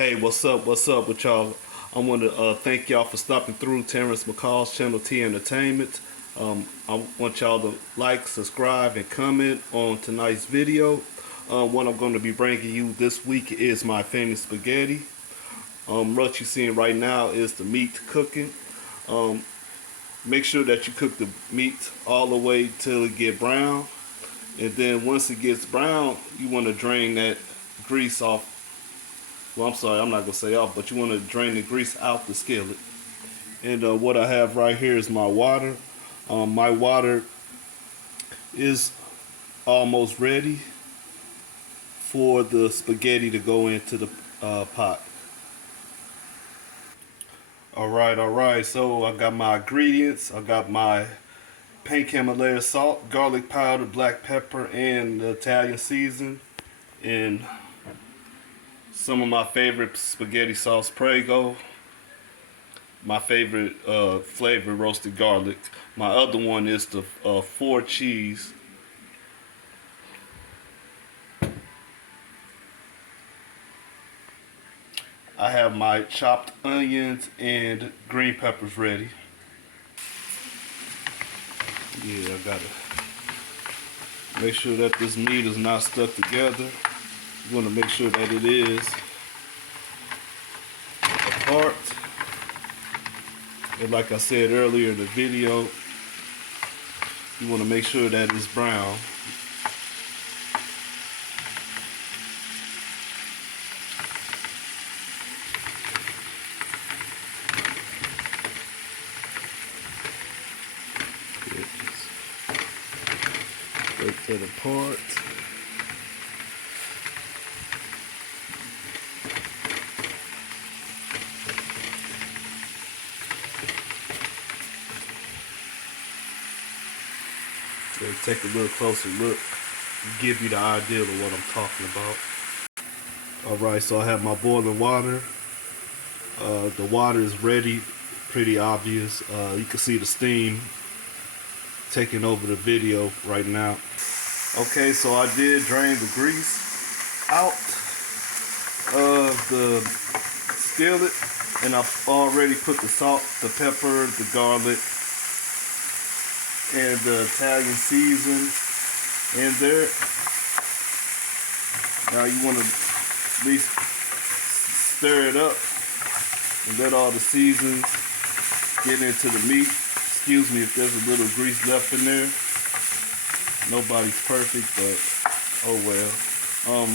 Hey, what's up? What's up with y'all? I want to thank y'all for stopping through Terrence McCall's channel, T Entertainment. I want y'all to like, subscribe, and comment on tonight's video. What I'm going to be bringing you this week is my famous spaghetti. What you're seeing right now is the meat cooking. Make sure that you cook the meat all the way till it get brown. And then once it gets brown, you want to drain that grease off. Well, I'm sorry, I'm not going to say off, but you want to drain the grease out the skillet. And what I have right here is my water. My water is almost ready for the spaghetti to go into the pot. Alright, so I got my ingredients. I got my pink Himalaya salt, garlic powder, black pepper, and the Italian season, and some of my favorite spaghetti sauce, Prego. My favorite flavor, roasted garlic. My other one is the 4 cheese. I have my chopped onions and green peppers ready. Yeah, I gotta make sure that this meat is not stuck together. You want to make sure that it is apart. And like I said earlier in the video, you want to make sure that it's brown. Break that apart. Take a little closer look, give you the idea of what I'm talking about. Alright, so I have my boiling water. The water is ready, pretty obvious. You can see the steam taking over the video right now. Okay, so I did drain the grease out of the skillet, and I've already put the salt, the pepper, the garlic, and the Italian season in there. Now you want to at least stir it up and let all the seasons get into the meat. Excuse me if there's a little grease left in there. Nobody's perfect, but oh well.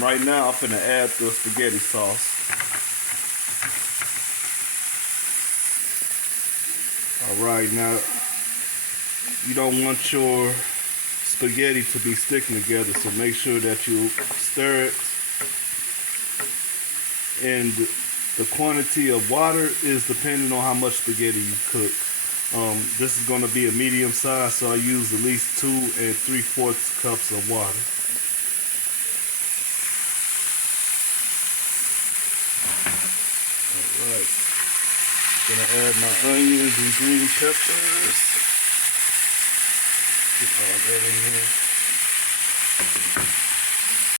Right now I'm finna add the spaghetti sauce. Alright, now you don't want your spaghetti to be sticking together, so make sure that you stir it. And the quantity of water is depending on how much spaghetti you cook. This is going to be a medium size, so I use at least 2 3/4 cups of water. Alright, gonna add my onions and green peppers. Get all that in there.